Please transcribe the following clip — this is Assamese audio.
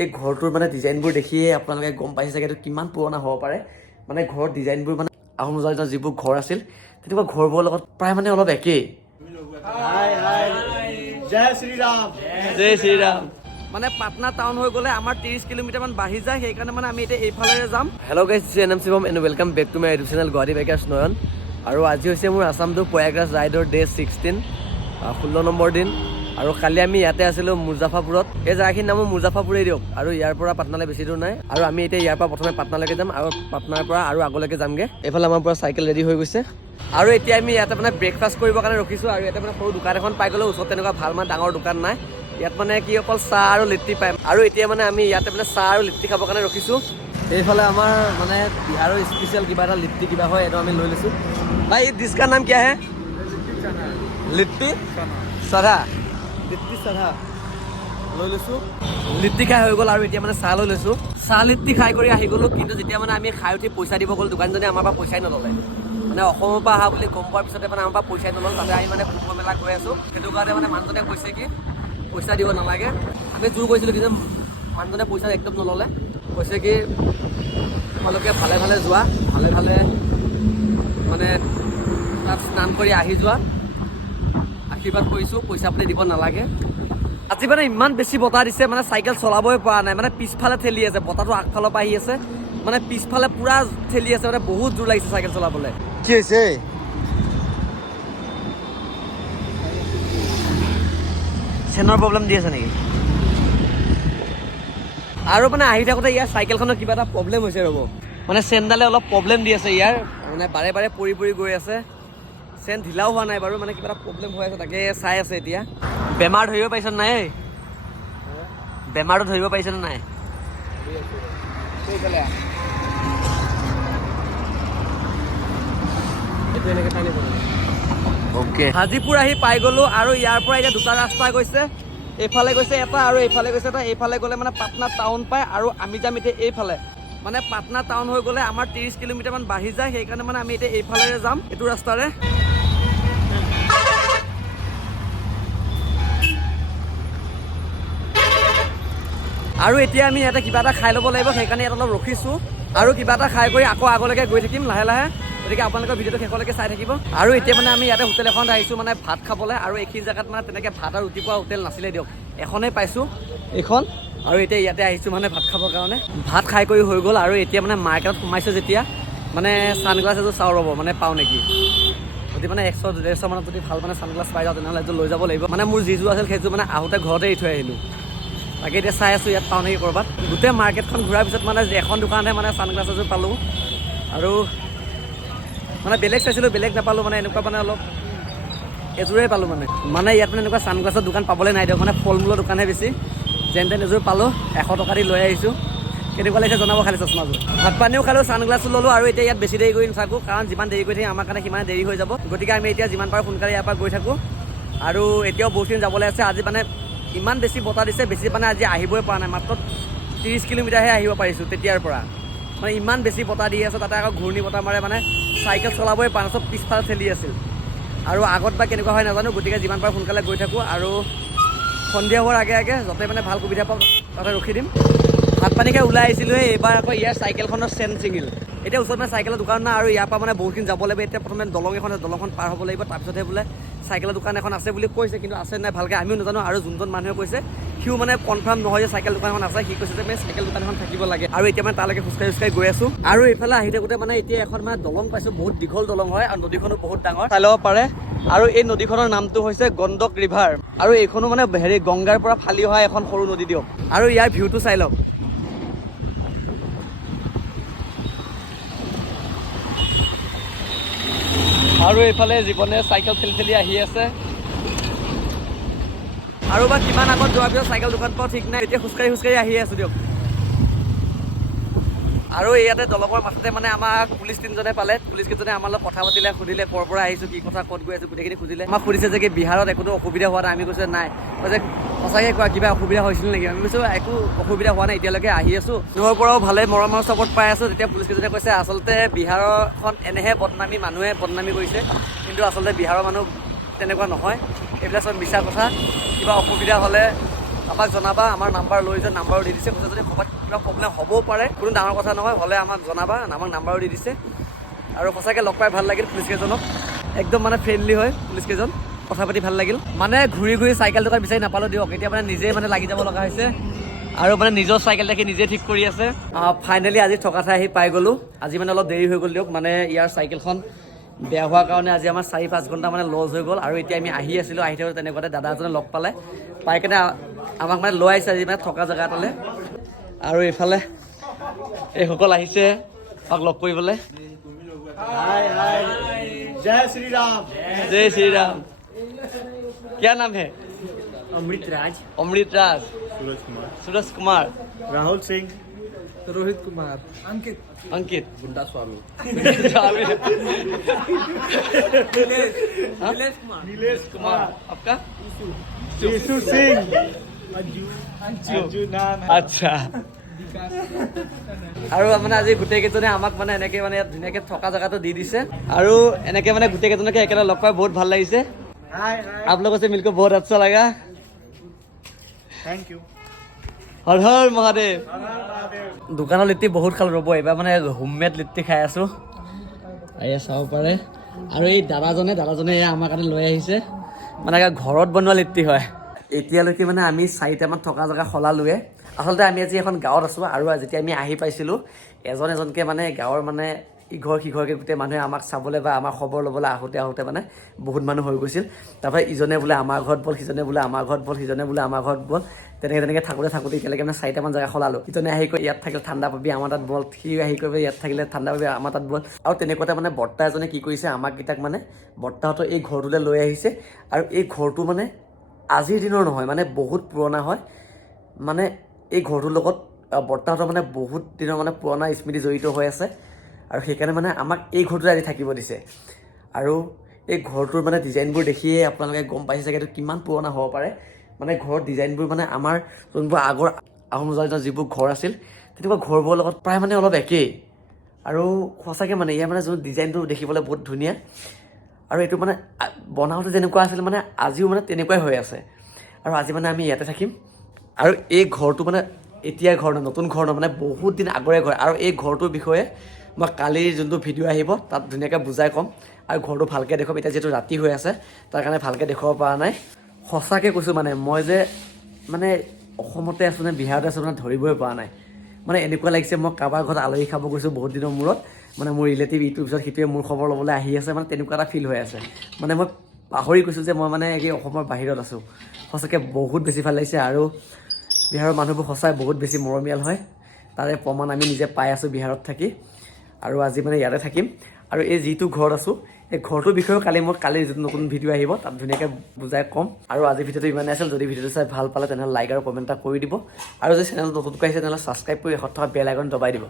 এই ঘৰটোৰ মানে ডিজাইনবোৰ দেখিয়ে আপোনালোকে গম পাইছে চাগে এইটো কিমান পুৰণা হ'ব পাৰে। মানে ঘৰৰ ডিজাইনবোৰ মানে আহোম ৰজাৰ দিনৰ যিবোৰ ঘৰ আছিল তেনেকুৱা ঘৰবোৰৰ লগত প্ৰায় মানে অলপ একেই। জয় শ্ৰীৰাম। জয় শ্ৰীৰাম। মানে পাটনা টাউন হৈ গ'লে আমাৰ 30 কিলোমিটাৰমান বাঢ়ি যায়, সেইকাৰণে মানে আমি এতিয়া এইফালেৰে যাম। Hello' guys, this N M Shivam and welcome back to my YouTube channel Guwahati bikers Nayan. আৰু আজি হৈছে মোৰ আছাম টু প্ৰয়াগৰাজ ৰাইডৰ ডে 16, 16 নম্বৰ দিন। আৰু কালি আমি ইয়াতে আছিলোঁ মুজাফাপুৰত। এই জেগাখিনিৰ নামো মুজাফাপুৰেই দিয়ক। আৰু ইয়াৰ পৰা পাটনালৈ বেছি দূৰ নাই। আৰু আমি এতিয়া ইয়াৰ পৰা প্ৰথমে পাটনালৈকে যাম আৰু পাটনাৰ পৰা আৰু আগলৈকে যামগৈ। এইফালে আমাৰ পৰা চাইকেল ৰেডি হৈ গৈছে। আৰু এতিয়া আমি ইয়াতে মানে ব্ৰেকফাষ্ট কৰিবৰ কাৰণে ৰখিছোঁ। আৰু ইয়াতে মানে সৰু দোকান এখন পাই গ'লোঁ। ওচৰত তেনেকুৱা ভাল মানে ডাঙৰ দোকান নাই। ইয়াত মানে কি অকল চাহ আৰু লিট্টি পায়। আৰু এতিয়া মানে আমি ইয়াতে মানে চাহ আৰু লিট্টি খাবৰ কাৰণে ৰখিছোঁ। এইফালে আমাৰ মানে বিহাৰৰ স্পেচিয়েল কিবা এটা লিট্টি কিবা হয়, এইটো আমি লৈ লৈছোঁ। ভাই ডিছকা নাম কিয়া হে? লিট্টি চাধা। লিট্টি চাধা লৈ লৈছোঁ। লিট্টি খাই হৈ গ'ল আৰু এতিয়া মানে চাহ লৈ লৈছোঁ। চাহ লিট্টি খাই কৰি আহি গ'লোঁ, কিন্তু যেতিয়া মানে আমি খাই উঠি পইচা দিব গ'ল দোকানজনে আমাৰ পৰা পইচাই নল'লে। মানে অসমৰ পৰা অহা বুলি গম পোৱাৰ পিছতে মানে আমাৰ পৰা পইচাই নল'ল। তাতে আমি মানে কুম্ভ মেলা গৈ আছোঁ, সেইটো কাৰণে মানে মানুহজনে কৈছে কি পইচা দিব নালাগে। আমি জোৰ কৰিছিলোঁ, কিন্তু মানুহজনে পইচা একদম নল'লে। কৈছে কি তোমালোকে ভালে ভালে যোৱা, ভালে ভালে মানে তাত স্নান কৰি আহি যোৱা, আশীৰ্বাদ কৰিছোঁ, পইচা আপুনি দিব নালাগে। আজি মানে ইমান বেছি বতাহ দিছে, মানে চাইকেল চলাবই পৰা নাই। মানে পিছফালে ঠেলি আছে, বতাহটো আগফালৰ পৰা আহি আছে, মানে পিছফালে পুৰা ঠেলি আছে, মানে বহুত জোৰ লাগিছে চাইকেল চলাবলৈ। কি হৈছে? চেনৰ প্ৰব্লেম দি আছে নেকি? আৰু মানে আহি থাকোঁতে ইয়াৰ চাইকেলখনৰ কিবা এটা প্ৰব্লেম হৈছে, ৰ'ব। মানে চেনডালে অলপ প্ৰব্লেম দি আছে ইয়াৰ, মানে বাৰে বাৰে পৰি পৰি গৈ আছে। চেন ঢিলাও হোৱা নাই বাৰু, মানে কিবা এটা প্ৰব্লেম হৈ আছে, তাকে চাই আছে এতিয়া। বেমাৰ ধৰিব পাৰিছে নাই? বেমাৰটো ধৰিব পাৰিছেনে নাই? অ'কে, হাজিপুৰ আহি পাই গ'লোঁ। আৰু ইয়াৰ পৰা এতিয়া দুটা ৰাস্তা গৈছে, এইফালে গৈছে এটা আৰু এইফালে গৈছে এটা। এইফালে গ'লে মানে পাটনা টাউন পায়, আৰু আমি যাম এতিয়া এইফালে। মানে পাটনা টাউন হৈ গ'লে আমাৰ 30 কিলোমিটাৰমান বাঢ়ি যায়, সেইকাৰণে মানে আমি এতিয়া এইফালেৰে যাম, এইটো ৰাস্তাৰে। আৰু এতিয়া আমি ইয়াতে কিবা এটা খাই ল'ব লাগিব, সেইকাৰণে ইয়াত অলপ ৰখিছোঁ। আৰু কিবা এটা খাই কৰি আকৌ আগলৈকে গৈ থাকিম লাহে লাহে, গতিকে আপোনালোকৰ ভিডিঅ'টো শেষলৈকে চাই থাকিব। আৰু এতিয়া মানে আমি ইয়াতে হোটেল এখনত আহিছোঁ মানে ভাত খাবলৈ। আৰু এইখিনি জেগাত মানে তেনেকৈ ভাত আৰু ৰুটি পোৱা হোটেল নাছিলে দিয়ক, এখনেই পাইছোঁ এইখন। আৰু এতিয়া ইয়াতে আহিছোঁ মানে ভাত খাবৰ কাৰণে। ভাত খাই কৰি হৈ গ'ল, আৰু এতিয়া মানে মাৰ্কেটত সোমাইছোঁ যেতিয়া, মানে ছানগ্লাছ এযোৰ চাওঁ ৰ'ব, মানে পাওঁ নেকি। যদি মানে 100-150 মানত যদি ভাল মানে ছানগ্লাছ পাই যাওঁ, তেনেহ'লে এযোৰ লৈ যাব লাগিব। মানে মোৰ যিযোৰ আছিল সেইযোৰ মানে আহোঁতে ঘৰতে এৰি থৈ আহিলোঁ। তাকে এতিয়া চাই আছোঁ ইয়াত পাওঁ নেকি ক'ৰবাত। গোটেই মাৰ্কেটখন ঘূৰাৰ পিছত মানে এখন দোকানতহে মানে ছানগ্লাছ এযোৰ পালোঁ। আৰু মানে বেলেগ চাইছিলোঁ, বেলেগ নাপালোঁ। মানে এনেকুৱা মানে অলপ এযোৰেই পালোঁ মানে ইয়াত মানে এনেকুৱা ছানগ্লাছৰ দোকান পাবলৈ নাই দিয়ক, মানে ফল মূলৰ দোকানহে বেছি। যেন তেন এযোৰ পালোঁ, 100 টকা দি লৈ আহিছোঁ। কেনেকুৱা লাগিছে জনাব খালি চশমাযোৰ। ভাত পানীও খালোঁ, ছানগ্লাছো ল'লোঁ। আৰু এতিয়া ইয়াত বেছি দেৰি কৰি নাথাকোঁ, কাৰণ যিমান দেৰি কৰি থাকিম আমাৰ কাৰণে সিমানে দেৰি হৈ যাব। গতিকে আমি এতিয়া যিমান পাৰোঁ সোনকালে ইয়াৰ পৰা গৈ থাকোঁ। আৰু এতিয়াও বহুতখিনি যাবলৈ আছে। আজি মানে ইমান বেছি বতাহ দিছে, বেছি মানে আজি আহিবই পৰা নাই। মাত্ৰ 30 কিলোমিটাৰহে আহিব পাৰিছোঁ তেতিয়াৰ পৰা। মানে ইমান বেছি বতাহ দি আছে, তাতে আকৌ ঘূৰ্ণি বতাহ মাৰে, মানে চাইকেল চলাবই পৰা নাই, চব পিছফালে ঠেলি আছিল। আৰু আগত বা কেনেকুৱা হয় নাজানো, গতিকে যিমান পাৰোঁ সোনকালে গৈ থাকোঁ। আৰু সন্ধিয়া হোৱাৰ আগে আগে য'তে মানে ভাল সুবিধা পাওঁ তাতে ৰখি দিম। ভাত পানী খাই ওলাই আহিছিলোঁহে, এইবাৰ আকৌ ইয়াৰ চাইকেলখনৰ চেন ছিঙিল। এতিয়া ওচৰত মানে চাইকেলৰ দোকান নাই, আৰু ইয়াৰ পৰা মানে বহুতখিনি যাব লাগিব। এতিয়া প্ৰথমে দলং এখন আছে, দলংখন পাৰ হ'ব লাগিব, তাৰপিছতহে বোলে চাইকেলৰ দোকান এখন আছে বুলি কৈছে। কিন্তু আছে নাই ভালকৈ আমিও নাজানো। আৰু যোনজন মানুহে কৈছে সিও মানে কনফাৰ্ম নহয় যে চাইকেল দোকান এখন আছে। সি কৈছে যে মানে চাইকেল দোকান এখন থাকিব লাগে। আৰু এতিয়া মানে তালৈকে খোজকাঢ়ি গৈ আছোঁ। আৰু এইফালে আহি থাকোঁতে মানে এতিয়া এখন মানে দলং পাইছোঁ, বহুত দীঘল দলং হয়, আৰু নদীখনো বহুত ডাঙৰ, চাই ল'ব পাৰে। আৰু এই নদীখনৰ নামটো হৈছে গণ্ডক ৰিভাৰ। আৰু এইখনো মানে গংগাৰ পৰা ফালি অহা এখন সৰু নদী দিয়ক। আৰু ইয়াৰ ভিউটো চাই লওক। আৰু এইফালে জীৱনে চাইকেল ঠেলি ঠেলি আহি আছে। আৰু বা কিমান আগত যোৱাৰ পিছত চাইকেল দোকান পাওঁ ঠিক নাই। এতিয়া খোজকাঢ়ি আহি আছোঁ দিয়ক। আৰু ইয়াতে দলঙৰ মাজতে মানে আমাক পুলিচ তিনিজনে পালে। পুলিচকেইজনে আমাৰ লগত কথা পাতিলে, সুধিলে ক'ৰ পৰা আহিছোঁ, কি কথা, ক'ত গৈ আছোঁ, গোটেইখিনি সুধিলে। আমাক সুধিছে যে কি বিহাৰত একোতো অসুবিধা হোৱা নাই। আমি কৈছোঁ নাই। কৈছে সঁচাকৈ কোৱা, কিবা অসুবিধা হৈছিল নেকি? আমি কৈছোঁ একো অসুবিধা হোৱা নাই, এতিয়ালৈকে আহি আছোঁ। তেওঁৰ পৰাও ভালে মৰমৰ চাপৰ্ট পাই আছোঁ। তেতিয়া পুলিচকেইজনে কৈছে আচলতে বিহাৰখন এনেহে বদনামী, মানুহে বদনামী কৰিছে, কিন্তু আচলতে বিহাৰৰ মানুহ তেনেকুৱা নহয়, এইবিলাক চব মিছা কথা। কিবা অসুবিধা হ'লে আমাক জনাবা। আমাৰ নাম্বাৰ লৈ যে নাম্বাৰো দি দিছে, কৈছে যদি ক'ৰবাত কিবা প্ৰব্লেম হ'বও পাৰে, কোনো ডাঙৰ কথা নহয়, হ'লে আমাক জনাবা। আমাক নাম্বাৰো দি দিছে। আৰু সঁচাকৈ লগ পাই ভাল লাগিল পুলিচকেইজনক, একদম মানে ফ্ৰেণ্ডলি হয় পুলিচকেইজন, কথা পাতি ভাল লাগিল। মানে ঘূৰি ঘূৰি চাইকেল টকা বিচাৰি নাপালোঁ দিয়ক, এতিয়া মানে নিজেই মানে লাগি যাব লগা হৈছে। আৰু মানে নিজৰ চাইকেল দেখি নিজে ঠিক কৰি আছে। ফাইনেলি আজি থকা ঠাই আহি পাই গ'লোঁ। আজি মানে অলপ দেৰি হৈ গ'ল দিয়ক, মানে ইয়াৰ চাইকেলখন বেয়া হোৱাৰ কাৰণে আজি আমাৰ 4-5 ঘণ্টা মানে লছ হৈ গ'ল। আৰু এতিয়া আমি আহি আছিলোঁ, আহি থাকোঁতে তেনেকুৱাতে দাদা এজনে লগ পালে, পাই কেনে আমাক মানে লৈ আহিছে আজি মানে থকা জেগা এটালৈ। আৰু এইফালে এইসকল আহিছে আমাক লগ কৰিবলৈ। जय श्री राम। जय श्री राम। क्या नाम है? अमृत राज, अमृत राज, सूरज कुमार, राहुल सिंह, रोहित कुमार, अंकित, अंकित, गुंडा स्वामी, नीलेश कुमार, आपका? यीशु सिंह, अंजू नाम है। আচ্ছা। আৰু মানে আজি গোটেইকেইজনে আমাক মানে এনেকৈ মানে ইয়াত ধুনীয়াকৈ থকা জেগাটো দি দিছে। আৰু এনেকৈ মানে গোটেইকেইজনকে একেলগে লগ পাই বহুত ভাল লাগিছে। हाय हाय, आप लोगों से मिलकर बहुत अच्छा लगा। Thank you. হৰ হৰ মহাদেৱ। महादेव। দোকানৰ লিট্টি বহুত খালোঁ ৰ'ব, এইবাৰ মানে হোমমেড লিট্টি খাই আছোঁ। এয়া চাব পাৰে। আৰু এই দাদাজনে এয়া আমাৰ কাৰণে লৈ আহিছে, মানে ঘৰত বনোৱা লিট্টি হয়। এতিয়ালৈকে মানে আমি 4টামান থকা জেগা সলালোৱে। আচলতে আমি আজি এখন গাঁৱত আছোঁ, আৰু যেতিয়া আমি আহি পাইছিলোঁ এজন এজনকৈ মানে গাঁৱৰ মানে ইঘৰ সিঘৰকৈ গোটেই মানুহে আমাক চাবলৈ বা আমাৰ খবৰ ল'বলৈ আহোঁতে মানে বহুত মানুহ হৈ গৈছিল। তাৰপৰা ইজনে বোলে আমাৰ ঘৰত ব'ল, সিজনে বোলে আমাৰ ঘৰত ব'ল, সিজনে বোলে আমাৰ ঘৰত ব'ল, তেনেকৈ থাকোঁতে এতিয়ালৈকে মানে 4টামান জেগা সলালোঁ। ইজনে আহি কৈ ইয়াত থাকিলে ঠাণ্ডা পাবি আমাৰ তাত ব'ল, সি আহি কৈ ইয়াত থাকিলে ঠাণ্ডা পাবি আমাৰ তাত ব'ল। আৰু তেনেকুৱাতে মানে বৰ্তা এজনে কি কৰিছে, আমাককেইটাক মানে বৰ্তাহঁতৰ এই ঘৰটোলৈ লৈ আহিছে। আৰু এই ঘৰটো মানে আজিৰ দিনৰ নহয়, মানে বহুত পুৰণা হয়। মানে এই ঘৰটোৰ লগত বৰ্তাহঁতৰ মানে বহুত দিনৰ মানে পুৰণা স্মৃতি জড়িত হৈ আছে। আৰু সেইকাৰণে মানে আমাক এই ঘৰটোতে আজি থাকিব দিছে। আৰু এই ঘৰটোৰ মানে ডিজাইনবোৰ দেখিয়ে আপোনালোকে গম পাইছে চাগে এইটো কিমান পুৰণা হ'ব পাৰে। মানে ঘৰৰ ডিজাইনবোৰ মানে আমাৰ যোনবোৰ আগৰ আহোম ৰজাৰ দিনৰ যিবোৰ ঘৰ আছিল, তেনেকুৱা ঘৰবোৰৰ লগত প্ৰায় মানে অলপ একেই। আৰু সঁচাকৈ মানে ইয়াৰ মানে যোন ডিজাইনটো দেখিবলৈ বহুত ধুনীয়া। আৰু এইটো মানে বনাওঁতে যেনেকুৱা আছিল মানে আজিও মানে তেনেকুৱাই হৈ আছে। আৰু আজি মানে আমি ইয়াতে থাকিম। আৰু এই ঘৰটো মানে এতিয়াৰ ঘৰ নহয়, নতুন ঘৰ নহয়, মানে বহুত দিন আগৰে ঘৰ। আৰু এই ঘৰটোৰ বিষয়ে মই কালিৰ যোনটো ভিডিঅ' আহিব তাত ধুনীয়াকৈ বুজাই ক'ম। আৰু ঘৰটো ভালকৈ দেখুৱাম। এতিয়া যিহেতু ৰাতি হৈ আছে তাৰ কাৰণে ভালকৈ দেখুৱাব পৰা নাই। সঁচাকৈ কৈছোঁ মানে মই যে মানে অসমতে আছোঁ নে বিহাৰতে আছোঁ মানে ধৰিবই পৰা নাই। মানে এনেকুৱা লাগিছে মই কাৰোবাৰ ঘৰত আলহী খাব গৈছোঁ বহুত দিনৰ মূৰত, মানে মোৰ ৰিলেটিভ ইটোৰ পিছত সিটোৱে মোৰ খবৰ ল'বলৈ আহি আছে, মানে তেনেকুৱা এটা ফিল হৈ আছে। মানে মই পাহৰি গৈছোঁ যে মই মানে এই অসমৰ বাহিৰত আছোঁ। সঁচাকৈ বহুত বেছি ভাল লাগিছে। আৰু বিহাৰৰ মানুহবোৰ সঁচাই বহুত বেছি মৰমীয়াল হয়, তাৰে প্ৰমাণ আমি নিজে পাই আছোঁ বিহাৰত থাকি। আৰু আজি মানে ইয়াতে থাকিম। আৰু এই যিটো ঘৰত আছোঁ এই ঘৰটোৰ বিষয়েও কালিৰ যিটো নতুন ভিডিঅ' আহিব তাত ধুনীয়াকৈ বুজাই ক'ম। আৰু আজি ভিডিঅ'টো ইমানেই আছিল। যদি ভিডিঅ'টো চাই ভাল পালে তেনেহ'লে লাইক আৰু কমেণ্ট এটা কৰি দিব। আৰু যদি চেনেলটো নতুনকৈ আহিছে তেনেহ'লে ছাবস্ক্ৰাইব কৰি এশত থকা বেল আইকন দবাই দিব।